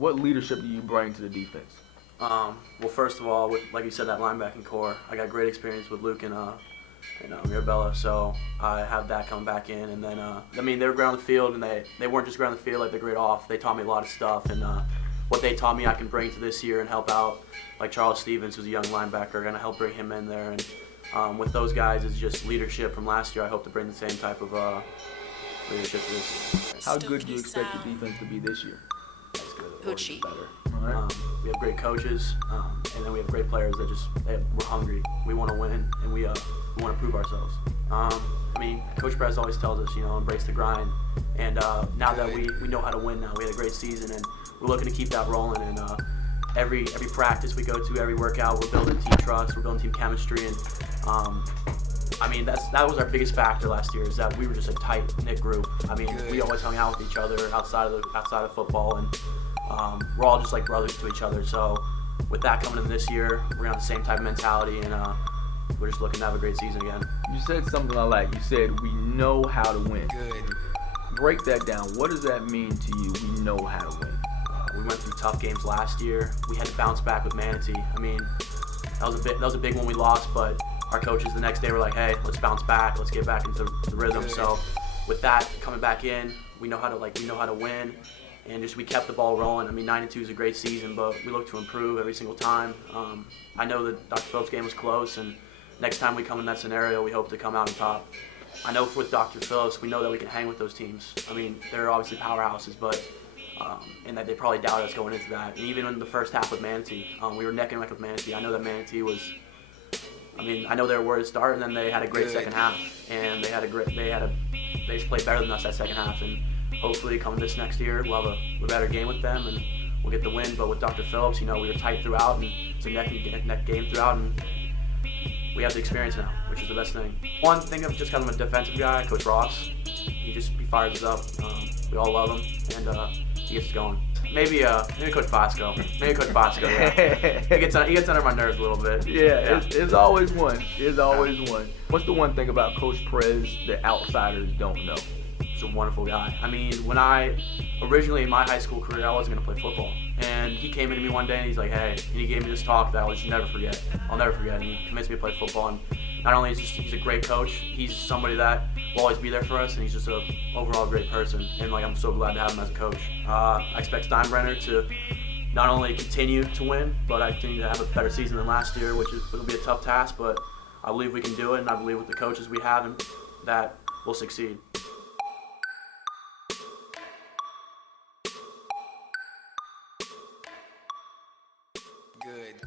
What leadership do you bring to the defense? Well, first of all, like you said, that linebacking core, I got great experience with Luke and Mirabella, so I have that coming back in. And then, they were great on the field, and they weren't just great on the field, like they're great off. They taught me a lot of stuff, and what they taught me I can bring to this year and help out. Like Charles Stevens, who's a young linebacker, going to help bring him in there. And with those guys, it's just leadership from last year. I hope to bring the same type of leadership to this year. How good do you expect the defense to be this year? That's good. Or Hoochie. better. All right. We have great coaches, and then we have great players that we're hungry. We want to win, and we want to prove ourselves. Coach Perez always tells us, embrace the grind. And now that we know how to win now, we had a great season, and we're looking to keep that rolling. And every practice we go to, every workout, we're building team trust, we're building team chemistry, and that was our biggest factor last year, is that we were just a tight-knit group. We always hung out with each other outside of football, and we're all just like brothers to each other. So with that coming in this year, we're gonna have the same type of mentality, and we're just looking to have a great season again. You said something I like. You said we know how to win. Good. Break that down. What does that mean to you? We know how to win. We went through tough games last year. We had to bounce back with Manatee. That was a big one we lost, but our coaches the next day were like, hey, let's bounce back, let's get back into the rhythm. Good. So with that coming back in, we know how to win, and just we kept the ball rolling. 9-2 is a great season, but we look to improve every single time. I know that Dr. Phillips' game was close, and next time we come in that scenario, we hope to come out on top. I know with Dr. Phillips, we know that we can hang with those teams. They're obviously powerhouses, but and that they probably doubted us going into that. And even in the first half with Manatee, we were neck and neck with Manatee. I know that Manatee was. I know they were to start, and then they had a great second half, and they just played better than us that second half. And hopefully, coming this next year, we'll have a better game with them, and we'll get the win. But with Dr. Phillips, we were tight throughout, and it's a neck game throughout, and we have the experience now, which is the best thing. One thing of just kind of a defensive guy, Coach Ross. He fires us up. We all love him, and he gets us going. Maybe Coach Bosco. Yeah. he gets under my nerves a little bit. Yeah. It's always one. What's the one thing about Coach Perez that outsiders don't know? He's a wonderful guy. When I originally in my high school career, I wasn't gonna play football, and he came into me one day and he's like, "Hey," and he gave me this talk that I'll just never forget. I'll never forget. And he convinced me to play football. And not only is he's a great coach, he's somebody that will always be there for us, and he's just an overall great person. And I'm so glad to have him as a coach. I expect Steinbrenner to not only continue to win, but I continue to have a better season than last year, it'll be a tough task, but I believe we can do it, and I believe with the coaches we have, and that we'll succeed. Good.